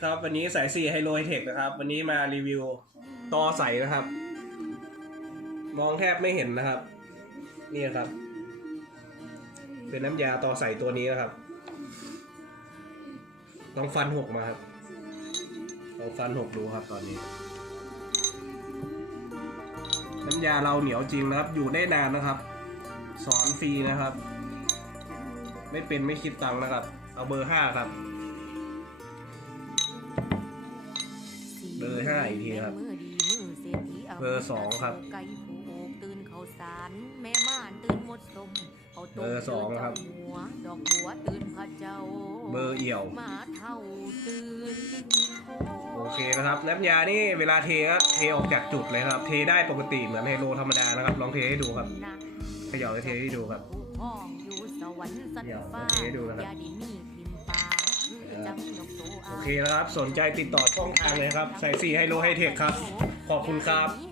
ครับวันนี้สายสี่ไฮโลเทคนะครับ วันนี้มารีวิวต่อใสนะครับ มองแทบไม่เห็นนะครับ นี่ครับ เป็นน้ำยาต่อใสตัวนี้นะครับลองฟันหกมาครับลองฟันหกดูครับตอนนี้ น้ำยาเราเหนียวจริงนะครับ อยู่ได้นานนะครับ สอนฟรีนะครับ ไม่เป็นไม่คิดตังค์นะครับ เอาเบอร์ห้าครับ บอร์ห้าอีกทีครับเบอร์สองครับไก่ผูกตื่นเขาสารแม่ม่านตื่นหมดสมเขาต้มเบอร์สองครับเจ้าหัวดอกบัวตื่นพระเจ้า เบอร์เอี่ยวหมาเท่าตื่นลิ้นโคโอเคนะครับน้ำยานี่เวลาเทก็เทออกจากจุดเลยครับ เทได้ปกติเหมือนไฮโลธรรมดานะครับ ลองเทให้ดูครับนะเขย่าให้เทให้ดูครับผู้พ้องอยู่สวรรค์สันเดี๋ยวฟ้าเทให้ดูนะครับ เคนะครับ สนใจติดต่อช่องทางเลยครับใส่สีไฮโลไฮเทคครับ ขอบคุณครับ